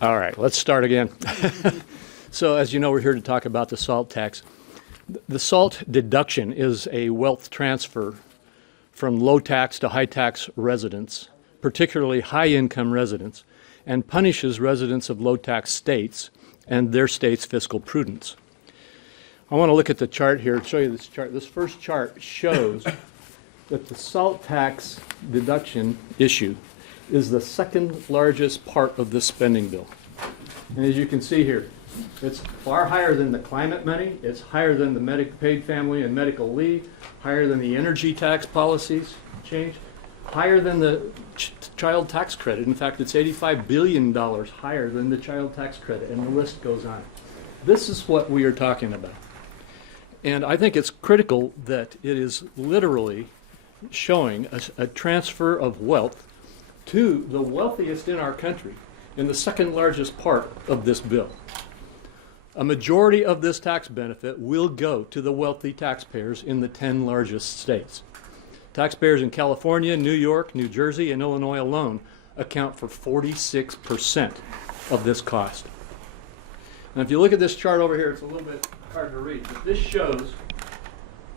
All right, let's start again. So as you know, we're here to talk about the SALT tax. The SALT deduction is a wealth transfer from low tax to high tax residents, particularly high income residents, and punishes residents of low tax states and their state's fiscal prudence. I want to look at the chart here, show you this chart. This first chart shows that the SALT tax deduction issue is the second largest part of this spending bill. And as you can see here, it's far higher than the climate money, it's higher than the paid family and medical leave, higher than the energy tax policies change, higher than the child tax credit. In fact, it's $85 billion higher than the child tax credit, and the list goes on. This is what we are talking about. And I think it's critical that it is literally showing a transfer of wealth to the wealthiest in our country in the second largest part of this bill. A majority of this tax benefit will go to the wealthy taxpayers in the 10 largest states. Taxpayers in California, New York, New Jersey, and Illinois alone account for 46% of this cost. And if you look at this chart over here, it's a little bit hard to read, but this shows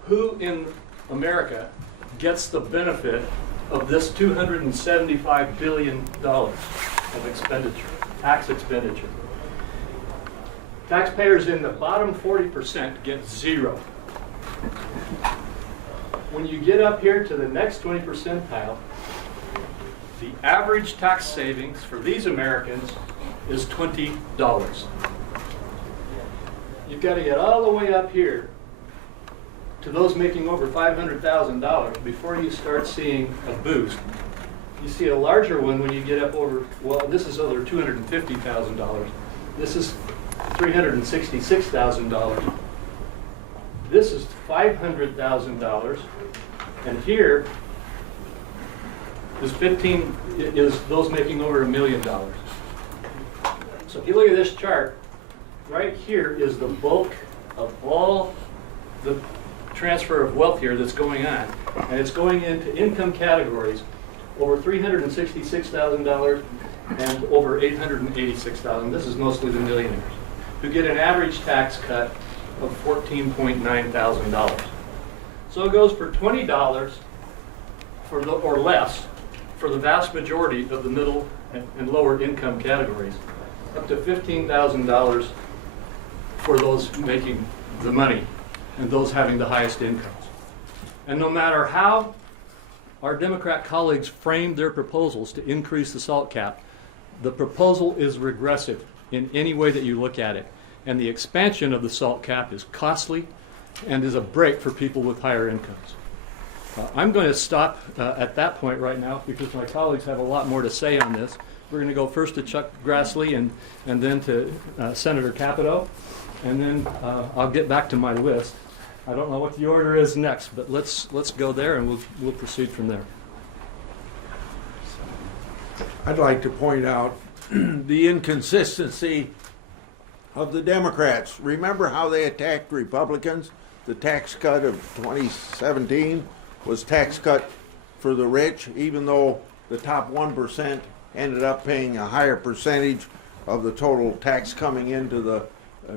who in America gets the benefit of this $275 billion of expenditure, tax expenditure. Taxpayers in the bottom 40% get zero. When you get up here to the next 20 percentile, the average tax savings for these Americans is $20. You've got to get all the way up here to those making over $500,000 before you start seeing a boost. You see a larger one when you get up over, well, this is over $250,000. This is $366,000. This is $500,000. And here is those making over $1 million. So if you look at this chart, right here is the bulk of all the transfer of wealth here that's going on. And it's going into income categories over $366,000 and over $886,000. This is mostly the millionaires, who get an average tax cut of $14.9 thousand. So it goes for $20 or less for the vast majority of the middle and lower income categories, up to $15,000 for those making the money and those having the highest incomes. And no matter how our Democrat colleagues framed their proposals to increase the SALT cap, the proposal is regressive in any way that you look at it. And the expansion of the SALT cap is costly and is a break for people with higher incomes. I'm going to stop at that point right now because my colleagues have a lot more to say on this. We're going to go first to Chuck Grassley and then to Senator Capito, and then I'll get back to my list. I don't know what the order is next, but let's go there and we'll proceed from there. I'd like to point out the inconsistency of the Democrats. Remember how they attacked Republicans? The tax cut of 2017 was tax cut for the rich, even though the top 1% ended up paying a higher percentage of the total tax coming into the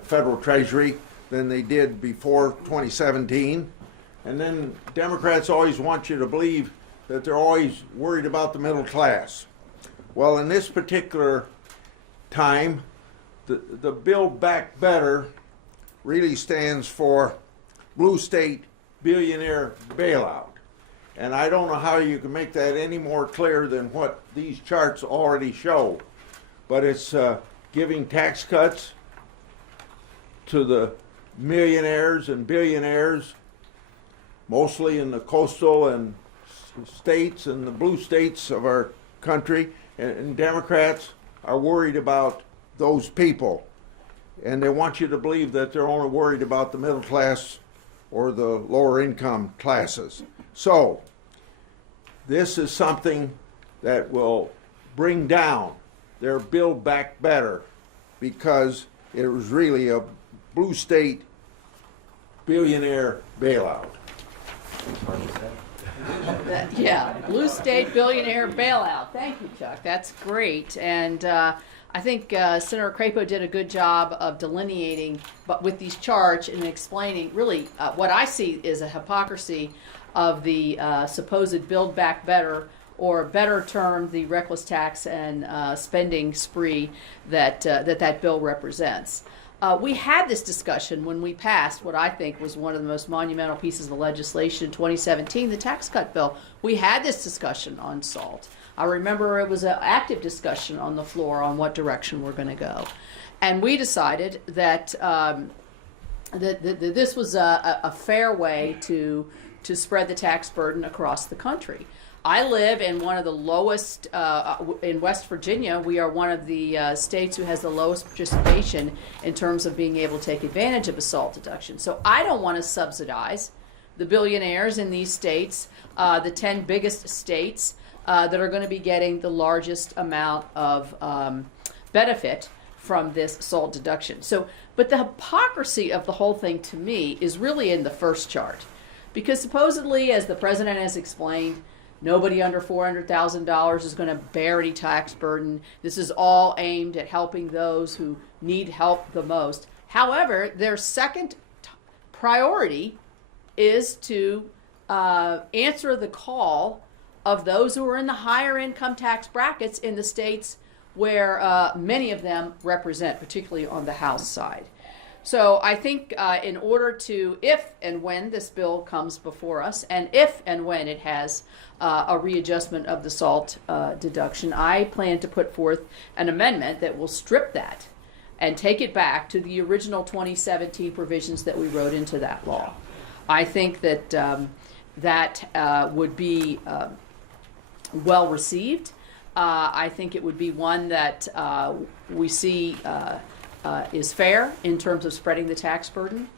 federal treasury than they did before 2017. And then Democrats always want you to believe that they're always worried about the middle class. Well, in this particular time, the Build Back Better really stands for Blue State Billionaire Bailout. And I don't know how you can make that any more clear than what these charts already show. But it's giving tax cuts to the millionaires and billionaires, mostly in the coastal and states and the blue states of our country. And Democrats are worried about those people. And they want you to believe that they're only worried about the middle class or the lower income classes. So, this is something that will bring down their Build Back Better because it was really a blue state billionaire bailout. Yeah, blue state billionaire bailout. Thank you, Chuck. That's great. And I think Senator Crapo did a good job of delineating, but with these charts and explaining really what I see is a hypocrisy of the supposed Build Back Better, or better termed the reckless tax and spending spree that bill represents. We had this discussion when we passed what I think was one of the most monumental pieces of legislation in 2017, the tax cut bill. We had this discussion on SALT. I remember it was an active discussion on the floor on what direction we're going to go. And we decided that, that this was a fair way to spread the tax burden across the country. I live in one of the lowest, in West Virginia. We are one of the states who has the lowest participation in terms of being able to take advantage of a SALT deduction. So I don't want to subsidize the billionaires in these states, the 10 biggest states that are going to be getting the largest amount of benefit from this SALT deduction. So, but the hypocrisy of the whole thing to me is really in the first chart. Because supposedly, as the president has explained, nobody under $400,000 is going to bear any tax burden. This is all aimed at helping those who need help the most. However, their second priority is to answer the call of those who are in the higher income tax brackets in the states where many of them represent, particularly on the House side. So I think in order to, if and when this bill comes before us, and if and when it has a readjustment of the SALT deduction, I plan to put forth an amendment that will strip that and take it back to the original 2017 provisions that we wrote into that law. I think that that would be well received. I think it would be one that we see is fair in terms of spreading the tax burden.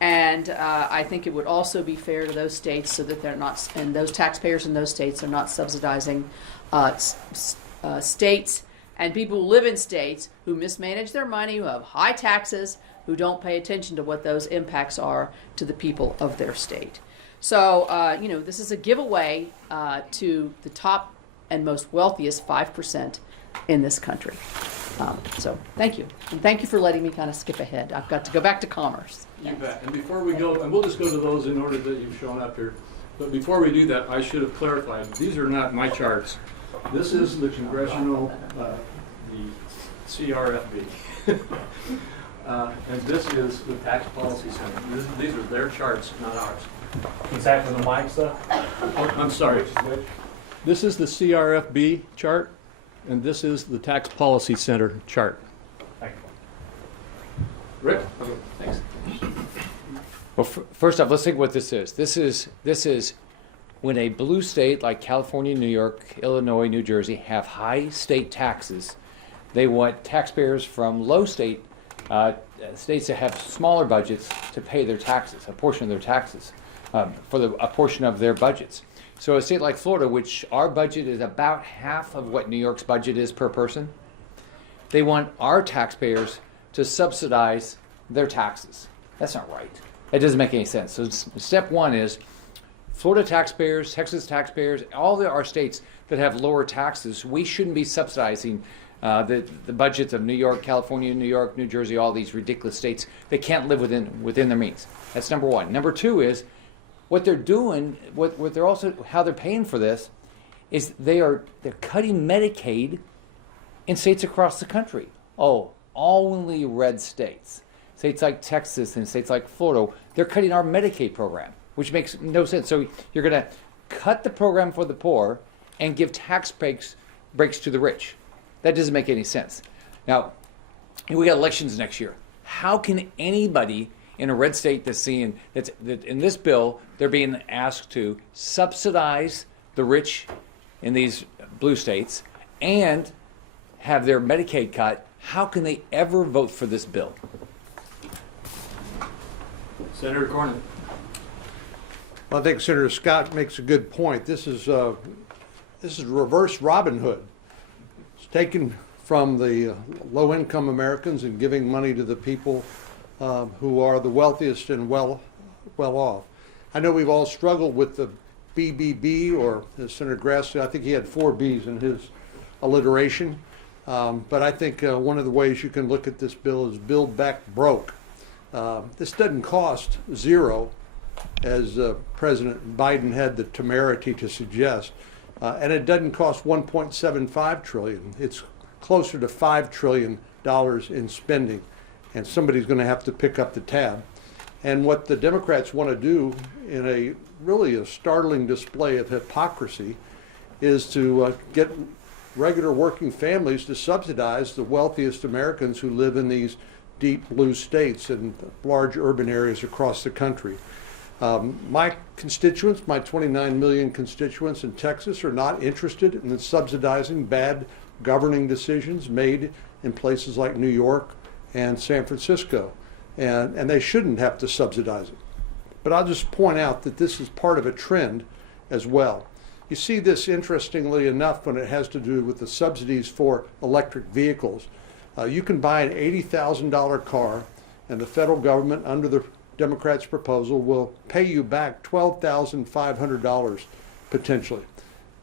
And I think it would also be fair to those states so that they're not, and those taxpayers in those states are not subsidizing states and people who live in states who mismanage their money, who have high taxes, who don't pay attention to what those impacts are to the people of their state. So, you know, this is a giveaway to the top and most wealthiest 5% in this country. So thank you. And thank you for letting me kind of skip ahead. I've got to go back to commerce. You bet. And before we go, and we'll just go to those in order that you've shown up here. But before we do that, I should have clarified, these are not my charts. This is the congressional, the CRFB. And this is the Tax Policy Center. These are their charts, not ours. Is that for the mic stuff? Oh, I'm sorry. This is the CRFB chart, and this is the Tax Policy Center chart. Thank you. Rick? Okay, thanks. Well, first off, let's think what this is. This is when a blue state like California, New York, Illinois, New Jersey have high state taxes. They want taxpayers from low state states that have smaller budgets to pay their taxes, a portion of their taxes, for a portion of their budgets. So a state like Florida, which our budget is about half of what New York's budget is per person, they want our taxpayers to subsidize their taxes. That's not right. That doesn't make any sense. So step one is Florida taxpayers, Texas taxpayers, all our states that have lower taxes, we shouldn't be subsidizing the budgets of New York, California, New York, New Jersey, all these ridiculous states. They can't live within their means. That's number one. Number two is what they're doing, what they're also, how they're paying for this is they're cutting Medicaid in states across the country. Oh, only red states. States like Texas and states like Florida, they're cutting our Medicaid program, which makes no sense. So you're going to cut the program for the poor and give tax breaks to the rich. That doesn't make any sense. Now, we got elections next year. How can anybody in a red state that's seeing that in this bill, they're being asked to subsidize the rich in these blue states and have their Medicaid cut? How can they ever vote for this bill? Senator Cornyn. I think Senator Scott makes a good point. This is reverse Robin Hood. It's taken from the low-income Americans and giving money to the people who are the wealthiest and well off. I know we've all struggled with the BBB, or as Senator Grass said, I think he had 4 B's in his alliteration. But I think one of the ways you can look at this bill is build back broke. This doesn't cost zero, as President Biden had the temerity to suggest, and it doesn't cost 1.75 trillion. It's closer to $5 trillion in spending, and somebody's going to have to pick up the tab. And what the Democrats want to do, in a really a startling display of hypocrisy, is to get regular working families to subsidize the wealthiest Americans who live in these deep blue states and large urban areas across the country. My constituents, my 29 million constituents in Texas, are not interested in subsidizing bad governing decisions made in places like New York and San Francisco. And they shouldn't have to subsidize it. But I'll just point out that this is part of a trend as well. You see this, interestingly enough, when it has to do with the subsidies for electric vehicles. You can buy an $80,000 car, and the federal government, under the Democrats' proposal, will pay you back $12,500 potentially.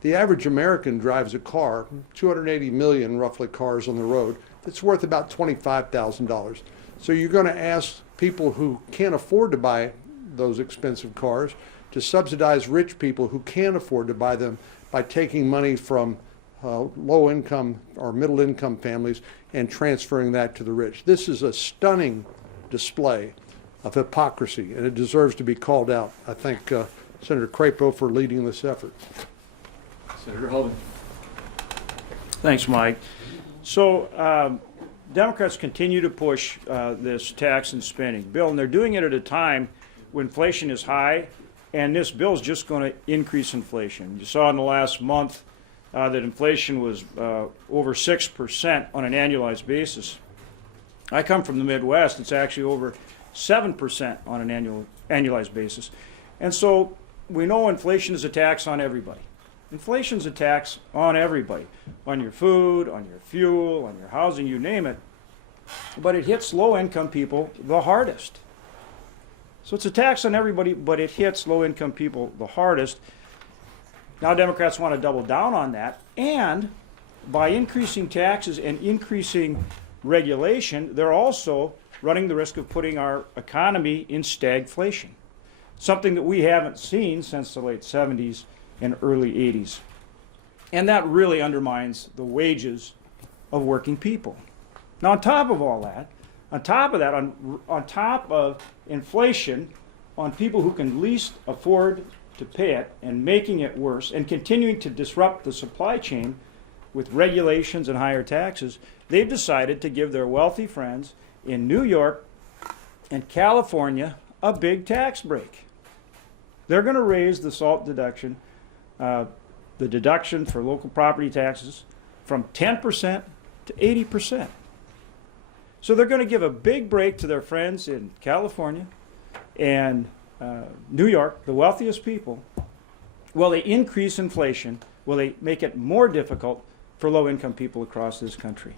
The average American drives a car, 280 million roughly cars on the road, it's worth about $25,000. So you're going to ask people who can't afford to buy those expensive cars to subsidize rich people who can afford to buy them by taking money from low income or middle income families and transferring that to the rich. This is a stunning display of hypocrisy, and it deserves to be called out. I thank Senator Crapo for leading this effort. Senator Hoven. Thanks, Mike. So Democrats continue to push this tax and spending bill, and they're doing it at a time when inflation is high, and this bill is just going to increase inflation. You saw in the last month that inflation was over 6% on an annualized basis. I come from the Midwest. It's actually over 7% on an annualized basis. And so we know inflation is a tax on everybody. Inflation's a tax on everybody, on your food, on your fuel, on your housing, you name it. But it hits low-income people the hardest. So it's a tax on everybody, but it hits low-income people the hardest. Now Democrats want to double down on that, and by increasing taxes and increasing regulation, they're also running the risk of putting our economy in stagflation, something that we haven't seen since the late 70s and early 80s. And that really undermines the wages of working people. Now, on top of all that, on top of inflation on people who can least afford to pay it and making it worse and continuing to disrupt the supply chain with regulations and higher taxes, they've decided to give their wealthy friends in New York and California a big tax break. They're going to raise the SALT deduction, the deduction for local property taxes, from 10% to 80%. So they're going to give a big break to their friends in California and New York, the wealthiest people. Will they increase inflation? Will they make it more difficult for low-income people across this country?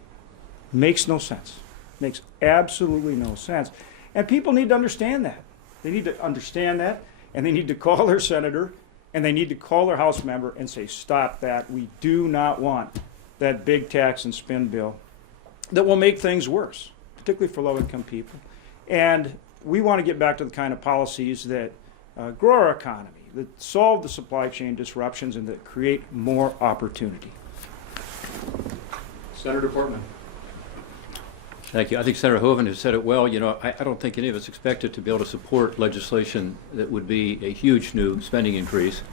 Makes no sense. Makes absolutely no sense. And people need to understand that. They need to understand that, and they need to call their senator, and they need to call their House member and say, stop that. We do not want that big tax and spend bill that will make things worse, particularly for low-income people. And we want to get back to the kind of policies that grow our economy, that solve the supply chain disruptions, and that create more opportunity. Senator Portman. Thank you. I think Senator Hoven has said it well. You know, I don't think any of us expected to be able to support legislation that would be a huge new spending increase,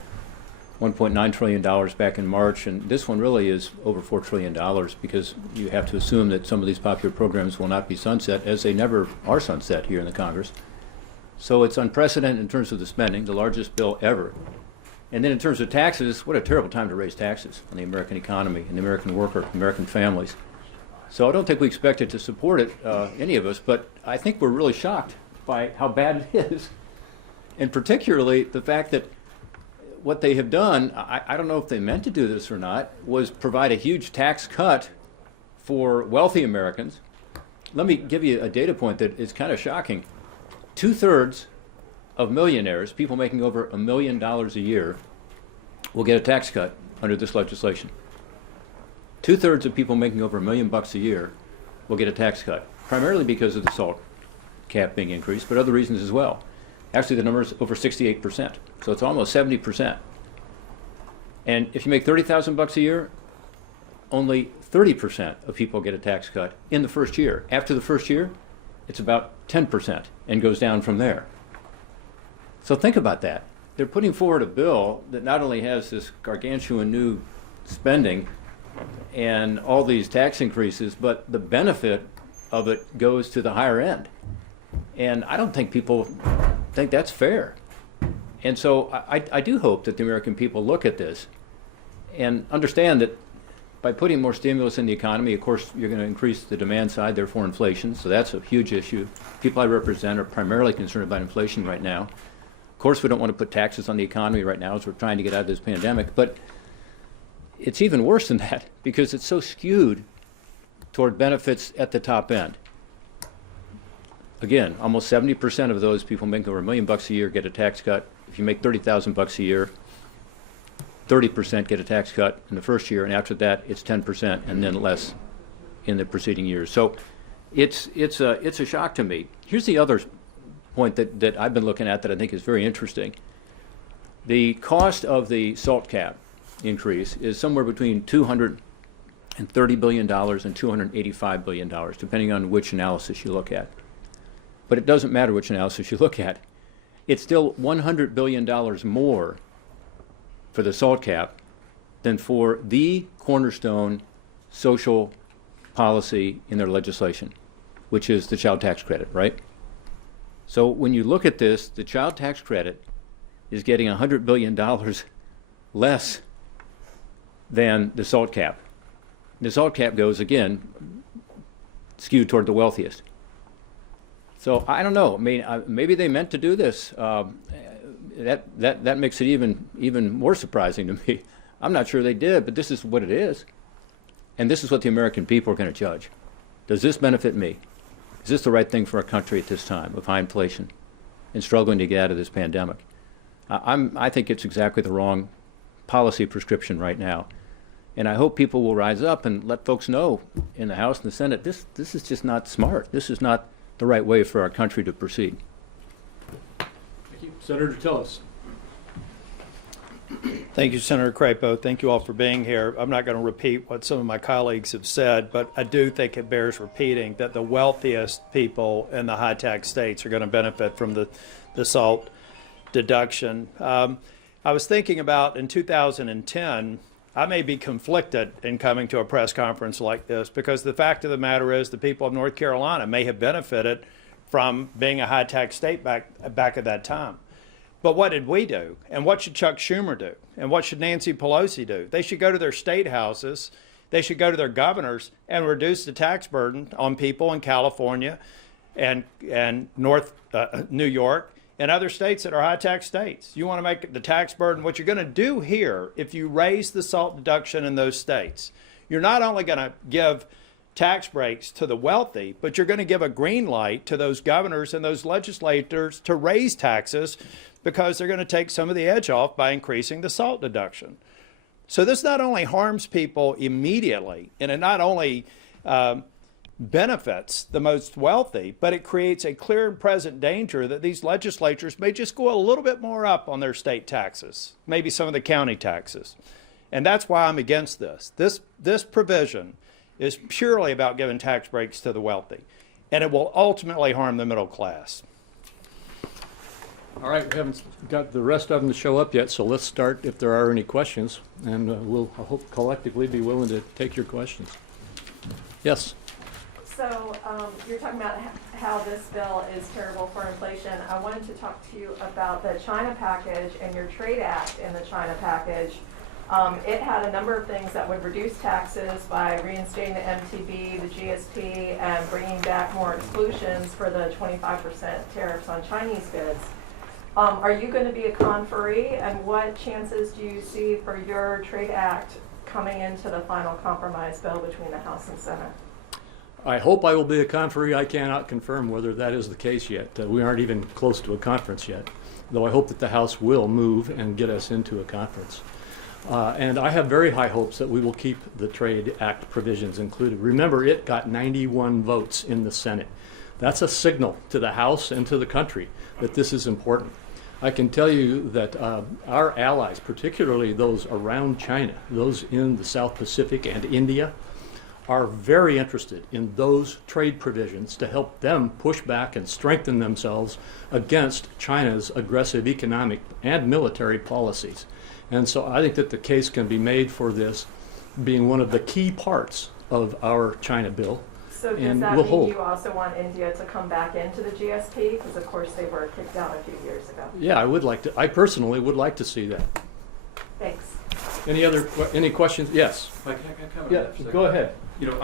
$1.9 trillion back in March, and this one really is over $4 trillion because you have to assume that some of these popular programs will not be sunset, as they never are sunset here in the Congress. So it's unprecedented in terms of the spending, the largest bill ever. And then in terms of taxes, what a terrible time to raise taxes on the American economy and the American worker, American families. So I don't think we expected to support it, any of us, but I think we're really shocked by how bad it is. And particularly the fact that what they have done, I don't know if they meant to do this or not, was provide a huge tax cut for wealthy Americans. Let me give you a data point that is kind of shocking. 2/3 of millionaires, people making over $1 million a year, will get a tax cut under this legislation. 2/3 of people making over $1 million a year will get a tax cut, primarily because of the SALT cap being increased, but other reasons as well. Actually, the number is over 68%, so it's almost 70%. And if you make $30,000 a year, only 30% of people get a tax cut in the first year. After the first year, it's about 10% and goes down from there. So think about that. They're putting forward a bill that not only has this gargantuan new spending and all these tax increases, but the benefit of it goes to the higher end. And I don't think people think that's fair. And so I do hope that the American people look at this and understand that by putting more stimulus in the economy, of course, you're going to increase the demand side, therefore inflation. So that's a huge issue. People I represent are primarily concerned about inflation right now. Of course, we don't want to put taxes on the economy right now as we're trying to get out of this pandemic. But it's even worse than that because it's so skewed toward benefits at the top end. Again, almost 70% of those people making over $1 million a year get a tax cut. If you make $30,000 a year, 30% get a tax cut in the first year, and after that, it's 10%, and then less in the preceding years. So it's a shock to me. Here's the other point that I've been looking at that I think is very interesting. The cost of the SALT cap increase is somewhere between $230 billion and $285 billion, depending on which analysis you look at. But it doesn't matter which analysis you look at. It's still $100 billion more for the SALT cap than for the cornerstone social policy in their legislation, which is the child tax credit, right? So when you look at this, the child tax credit is getting $100 billion less than the SALT cap. The SALT cap goes, again, skewed toward the wealthiest. So I don't know. I mean, maybe they meant to do this. That makes it even more surprising to me. I'm not sure they did, but this is what it is. And this is what the American people are going to judge. Does this benefit me? Is this the right thing for our country at this time of high inflation and struggling to get out of this pandemic? I think it's exactly the wrong policy prescription right now. And I hope people will rise up and let folks know in the House and the Senate, this is just not smart. This is not the right way for our country to proceed. Thank you. Senator Tillis. Thank you, Senator Crapo. Thank you all for being here. I'm not going to repeat what some of my colleagues have said, but I do think it bears repeating that the wealthiest people in the high tax states are going to benefit from the SALT deduction. I was thinking about in 2010, I may be conflicted in coming to a press conference like this because the fact of the matter is the people of North Carolina may have benefited from being a high tax state back at that time. But what did we do? And what should Chuck Schumer do? And what should Nancy Pelosi do? They should go to their state houses, they should go to their governors and reduce the tax burden on people in California and New York and other states that are high tax states. You want to make the tax burden, what you're going to do here, if you raise the SALT deduction in those states, you're not only going to give tax breaks to the wealthy, but you're going to give a green light to those governors and those legislators to raise taxes because they're going to take some of the edge off by increasing the SALT deduction. So this not only harms people immediately, and it not only benefits the most wealthy, but it creates a clear and present danger that these legislatures may just go a little bit more up on their state taxes, maybe some of the county taxes. And that's why I'm against this. This provision is purely about giving tax breaks to the wealthy, and it will ultimately harm the middle class. All right, we haven't got the rest of them to show up yet, so let's start if there are any questions, and we'll, I hope, collectively be willing to take your questions. Yes. So you're talking about how this bill is terrible for inflation. I wanted to talk to you about the China package and your trade act in the China package. It had a number of things that would reduce taxes by reinstating the MTB, the GSP, and bringing back more exclusions for the 25% tariffs on Chinese goods. Are you going to be a conferee, and what chances do you see for your trade act coming into the final compromise bill between the House and Senate? I hope I will be a conferee. I cannot confirm whether that is the case yet. We aren't even close to a conference yet, though I hope that the House will move and get us into a conference. And I have very high hopes that we will keep the Trade Act provisions included. Remember, it got 91 votes in the Senate. That's a signal to the House and to the country that this is important. I can tell you that our allies, particularly those around China, those in the South Pacific and India, are very interested in those trade provisions to help them push back and strengthen themselves against China's aggressive economic and military policies. And so I think that the case can be made for this being one of the key parts of our China bill. So does And that we'll mean hold. you also want India to come back into the GSP? Because of course they were kicked out a few years ago. Yeah, I personally would like to see that. Thanks. Any questions? Yes. Mike, can I comment Yeah, on that for a second? go ahead. You know,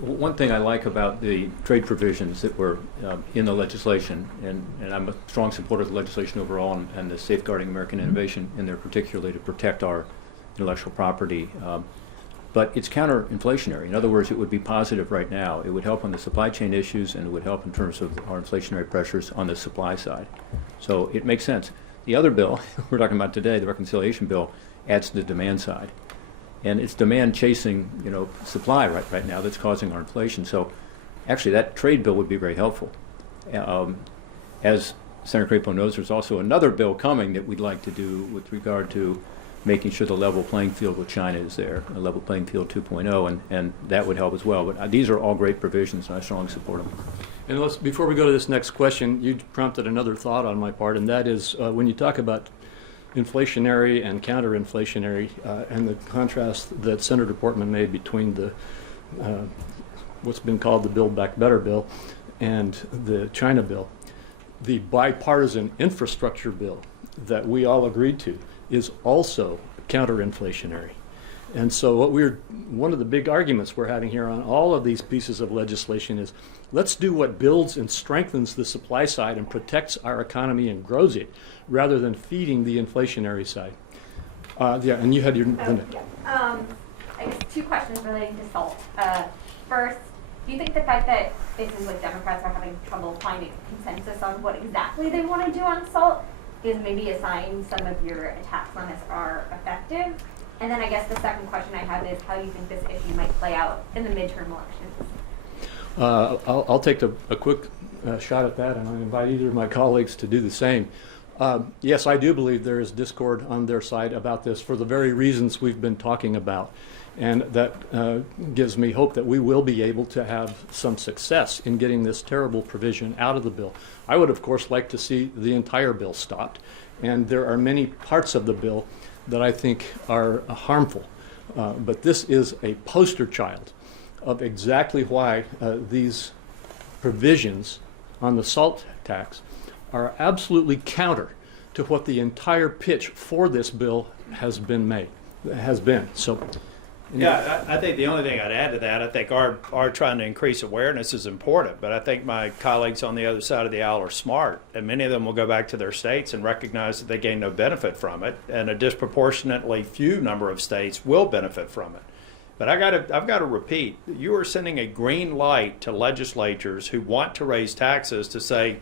one thing I like about the trade provisions that were in the legislation, and I'm a strong supporter of the legislation overall and the safeguarding American innovation in there, particularly to protect our intellectual property. But it's counter-inflationary. In other words, it would be positive right now. It would help on the supply chain issues, and it would help in terms of our inflationary pressures on the supply side. So it makes sense. The other bill we're talking about today, the reconciliation bill, adds to the demand side. And it's demand chasing, supply right now that's causing our inflation. So actually that trade bill would be very helpful. As Senator Crapo knows, there's also another bill coming that we'd like to do with regard to making sure the level playing field with China is there, a level playing field 2.0, and that would help as well. But these are all great provisions, and I strongly support them. And before we go to this next question, you prompted another thought on my part, and that is when you talk about inflationary and counter-inflationary, and the contrast that Senator Portman made between the what's been called the Build Back Better bill and the China bill, the bipartisan infrastructure bill that we all agreed to is also counter-inflationary. And so one of the big arguments we're having here on all of these pieces of legislation is let's do what builds and strengthens the supply side and protects our economy and grows it, rather than feeding the inflationary side. Yeah, and you had your... I guess two questions relating to SALT. First, do you think the fact that it seems like Democrats are having trouble finding consensus on what exactly they want to do on SALT is maybe a sign some of your attacks on us are effective? And then I guess the second question I have is how you think this issue might play out in the midterm elections. I'll take a quick shot at that, and I invite either of my colleagues to do the same. Yes, I do believe there is discord on their side about this for the very reasons we've been talking about. And that gives me hope that we will be able to have some success in getting this terrible provision out of the bill. I would, of course, like to see the entire bill stopped. And there are many parts of the bill that I think are harmful. But this is a poster child of exactly why these provisions on the SALT tax are absolutely counter to what the entire pitch for this bill has been. So, Yeah, I think the only thing I'd add to that, I think our trying to increase awareness is important, but I think my colleagues on the other side of the aisle are smart, and many of them will go back to their states and recognize that they gain no benefit from it, and a disproportionately few number of states will benefit from it. But I've got to repeat, you are sending a green light to legislatures who want to raise taxes to say,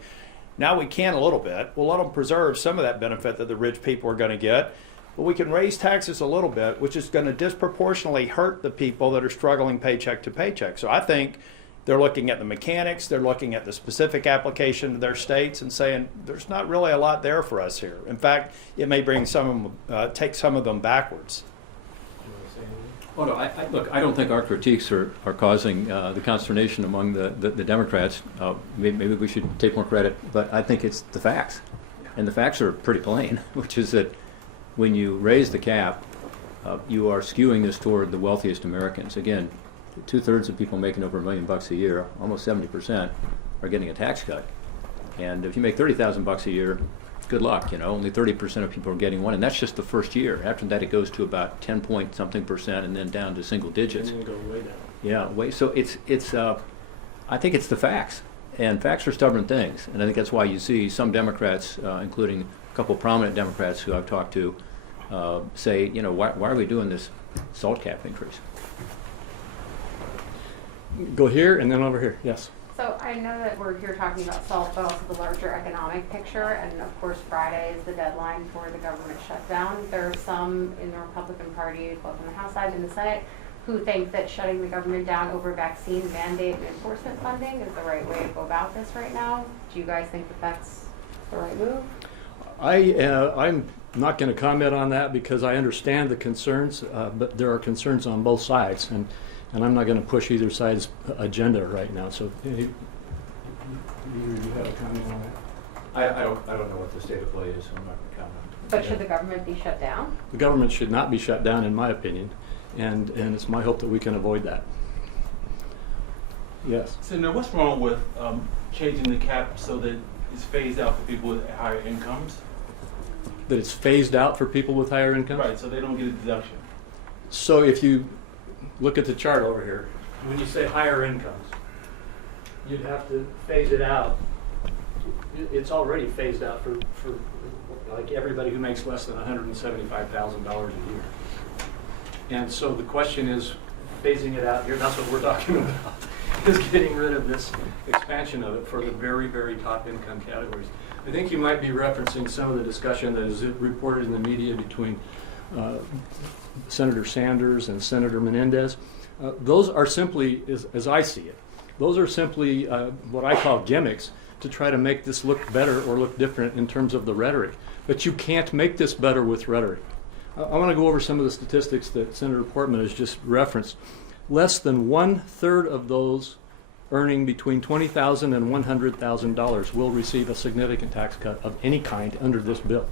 now we can a little bit, we'll let them preserve some of that benefit that the rich people are going to get, but we can raise taxes a little bit, which is going to disproportionately hurt the people that are struggling paycheck to paycheck. So I think they're looking at the mechanics, they're looking at the specific application to their states and saying, there's not really a lot there for us here. In fact, it may bring take some of them backwards. Oh, no, look, I don't think our critiques are causing the consternation among the Democrats. Maybe we should take more credit, but I think it's the facts. And the facts are pretty plain, which is that when you raise the cap, you are skewing this toward the wealthiest Americans. Again, 2/3 of people making over $1 million a year, almost 70%, are getting a tax cut. And if you make $30,000 a year, good luck. Only 30% of people are getting one, and that's just the first year. After that, it goes to about 10-point-something%, and then down to single digits. and then go way down. Yeah, so it's. I think it's the facts, and facts are stubborn things, and I think that's why you see some Democrats, including a couple of prominent Democrats who I've talked to, say, why are we doing this SALT cap increase? Go here and then over here. Yes. So I know that we're here talking about SALT, but also the larger economic picture, and of course Friday is the deadline for the government shutdown. There are some in the Republican Party, both on the House side and the Senate, who think that shutting the government down over vaccine mandate and enforcement funding is the right way to go about this right now. Do you guys think that that's the right move? I'm not going to comment on that because I understand the concerns, but there are concerns on both sides, and I'm not going to push either side's agenda right now. So, you have a comment on that? I don't know what the state of play is, so I'm not going to comment. But should the government be shut down? The government should not be shut down, in my opinion, and it's my hope that we can avoid that. Yes. Senator, what's wrong with changing the cap so that it's phased out for people with higher incomes? That it's phased out for people with higher incomes? Right, so they don't get a deduction. So if you look at the chart over here, when you say higher incomes, you'd have to phase it out. It's already phased out for like everybody who makes less than $175,000 a year. And so the question is, phasing it out here, that's what we're talking about, is getting rid of this expansion of it for the very, very top income categories. I think you might be referencing some of the discussion that is reported in the media between Senator Sanders and Senator Menendez. Those are simply, as I see it, those are simply what I call gimmicks to try to make this look better or look different in terms of the rhetoric. But you can't make this better with rhetoric. I want to go over some of the statistics that Senator Portman has just referenced. Less than 1/3 of those earning between $20,000 and $100,000 will receive a significant tax cut of any kind under this bill.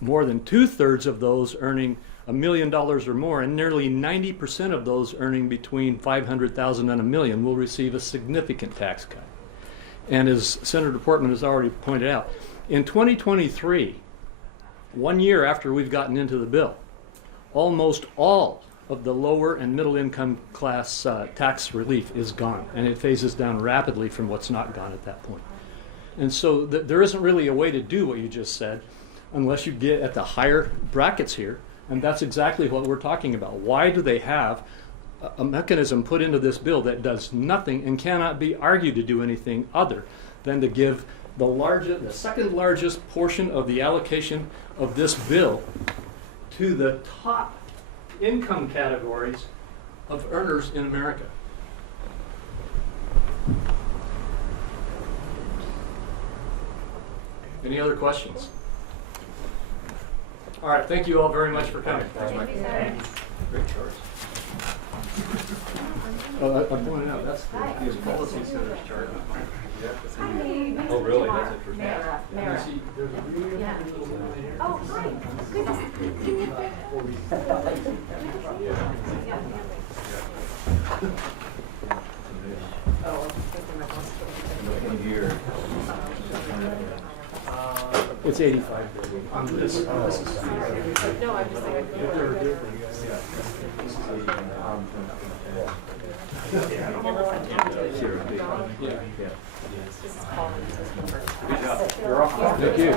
More than 2/3 of those earning $1 million or more, and nearly 90% of those earning between $500,000 and $1 million will receive a significant tax cut. And as Senator Portman has already pointed out, in 2023, 1 year after we've gotten into the bill, almost all of the lower and middle income class tax relief is gone, and it phases down rapidly from what's not gone at that point. And so there isn't really a way to do what you just said unless you get at the higher brackets here, and that's exactly what we're talking about. Why do they have a mechanism put into this bill that does nothing and cannot be argued to do anything other than to give the second largest portion of the allocation of this bill to the top income categories of earners in America? Any other questions? All right, thank you all very much for coming. Great charts. I pointed out, that's the policy center's chart. Oh, really? That's interesting. You see, there's a really Oh, hi. It's 85. This is No, I'm just saying. Thank you.